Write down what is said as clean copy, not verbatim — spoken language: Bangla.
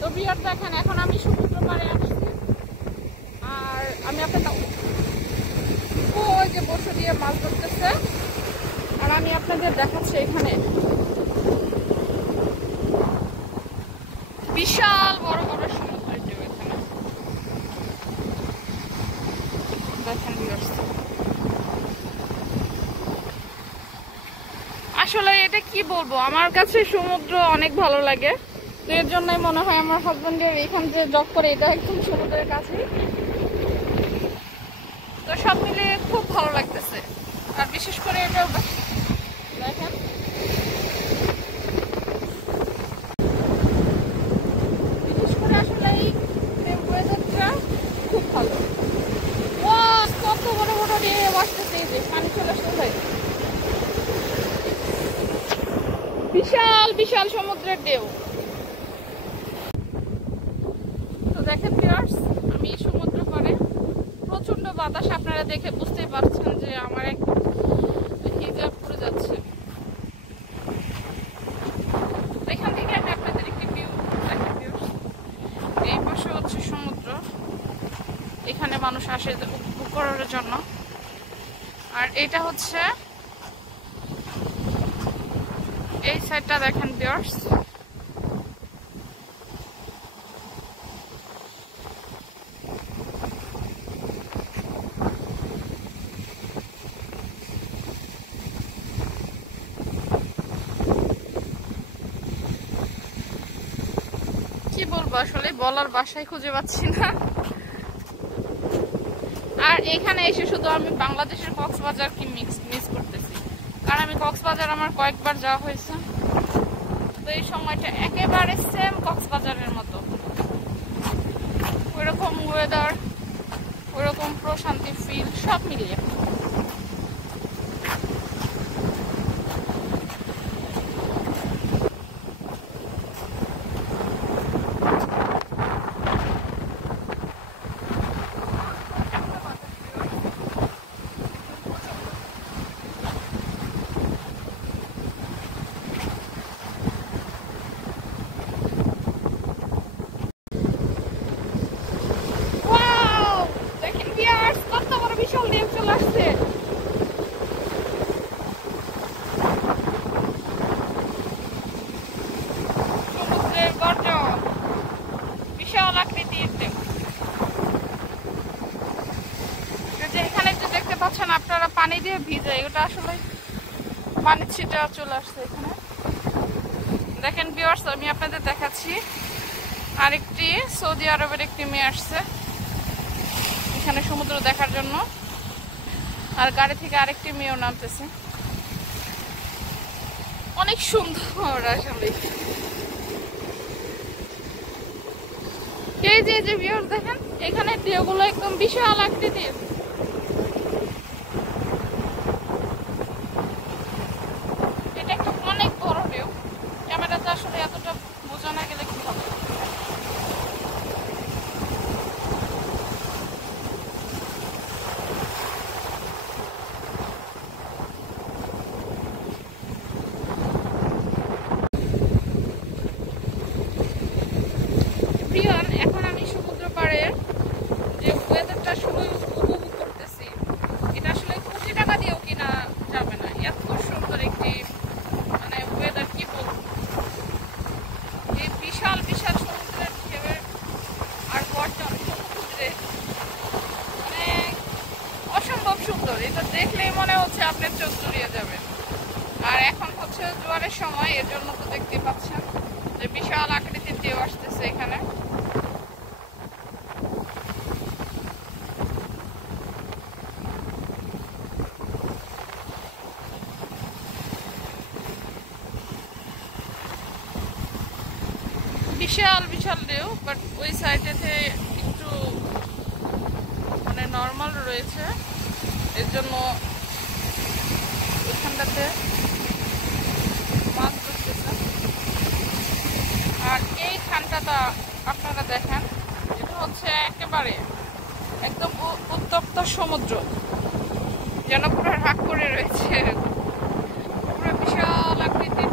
তো ভিউয়ার দেখেন এখন আমি সমুদ্র পাড়ে আসছি আর আমি আপনাদের ওই যে বসে দিয়ে মাছ ধরতেছে আর আমি আপনাদের দেখাচ্ছি এখানে বিশাল বড় বড় সমুদ্রের ঢেউ এখানে দেখেন ভিউয়ার্স। আসলে এটা কি বলবো, আমার কাছে সমুদ্র অনেক ভালো লাগে, তো এর জন্যই মনে হয় আমার হাজবেন্ডের এখান যে জব করে এটা একদম সমুদ্রের কাছে, তো সব মিলে খুব ভালো লাগতেছে। আর বিশেষ করে এটা দেখেন বিশেষ করে আসলে এই ওয়েদারটা খুব ভালো। কত বড় বড় ঢেউ আসতেছে, এই যে পানি চলে আসতেছে, বিশাল বিশাল সমুদ্রের ঢেউ। তো দেখেন ভিউয়ার্স, আমি সমুদ্র পাড়ে প্রচন্ড বাতাস, আপনারা দেখে বুঝতেই পারছেন যে আমার একদম হিজাব পড়ে যাচ্ছে। এখান থেকে আমি আপনাদের একটি ভিউ দেখেন ভিউয়ার্স, এই পাশে হচ্ছে সমুদ্র, এখানে মানুষ আসে উপভোগ করার জন্য, আর এটা হচ্ছে এই সাইডটা দেখেন ভিউয়ার্স। কি বলবো আসলে বলার ভাষাই খুঁজে পাচ্ছি না। আর এখানে এসে শুধু আমি বাংলাদেশের কক্সবাজার কি মিস করতেছি, কারণ আমি কক্সবাজার আমার কয়েকবার যাওয়া হয়েছে, তো এই সময়টা একেবারে সেম কক্সবাজারের মতো, ওইরকম ওয়েদার, ওইরকম প্রশান্তি ফিল সব মিলিয়ে। আপনারা পানি দিয়ে ভিজে, এটা আসলে পানি ছিটা চলে আসছে এখানে। দেখেন ভিউয়ার্স, আমি আপনাদের দেখাচ্ছি আরেকটি সৌদি আরবের একটি মেয়ে আসছে এখানে সমুদ্র দেখার জন্য, আর গাড়ি থেকে আরেকটি মেয়েও নামতেছে, অনেক সুন্দর আসলে। এই যে ভিউয়ার্স দেখেন, এখানে ঢেউগুলো একদম বিশাল আকৃতির, আসলে এতটা বোঝা না গেলে কি হবে। প্রিয়ন, এখন আমি সমুদ্র পাড়ের যে ওয়েদারটা শুধু উপভোগ করতেছি, এটা আসলে কোটি টাকা দিয়েও কিনা যাবে না, এত সুন্দর একটি মানে ওয়েদার, কি বলবো, এই বিশাল বিশাল সমুদ্রের ঢেউয়ের আর গর্জন সমুদ্রে মানে অসম্ভব সুন্দর, এটা দেখলেই মনে হচ্ছে আপনার চোখ জুড়িয়ে যাবে। আর এখন হচ্ছে জোয়ারের সময়, এর জন্য তো দেখতে পাচ্ছেন যে বিশাল আকৃতির ঢেউ আসতেছে এখানে। বিশাল বিশাল ঢেউ, বাট ওই সাইডেতে একটু মানে নর্মাল রয়েছে, এর জন্য ওইখানটাতে মাছ ধরতেছে। আর এই খানটাটা আপনারা দেখেন, এটা হচ্ছে একেবারে একদম উত্তপ্ত সমুদ্র, যেন পুরো রাগ করে রয়েছে, পুরো বিশাল আকৃতির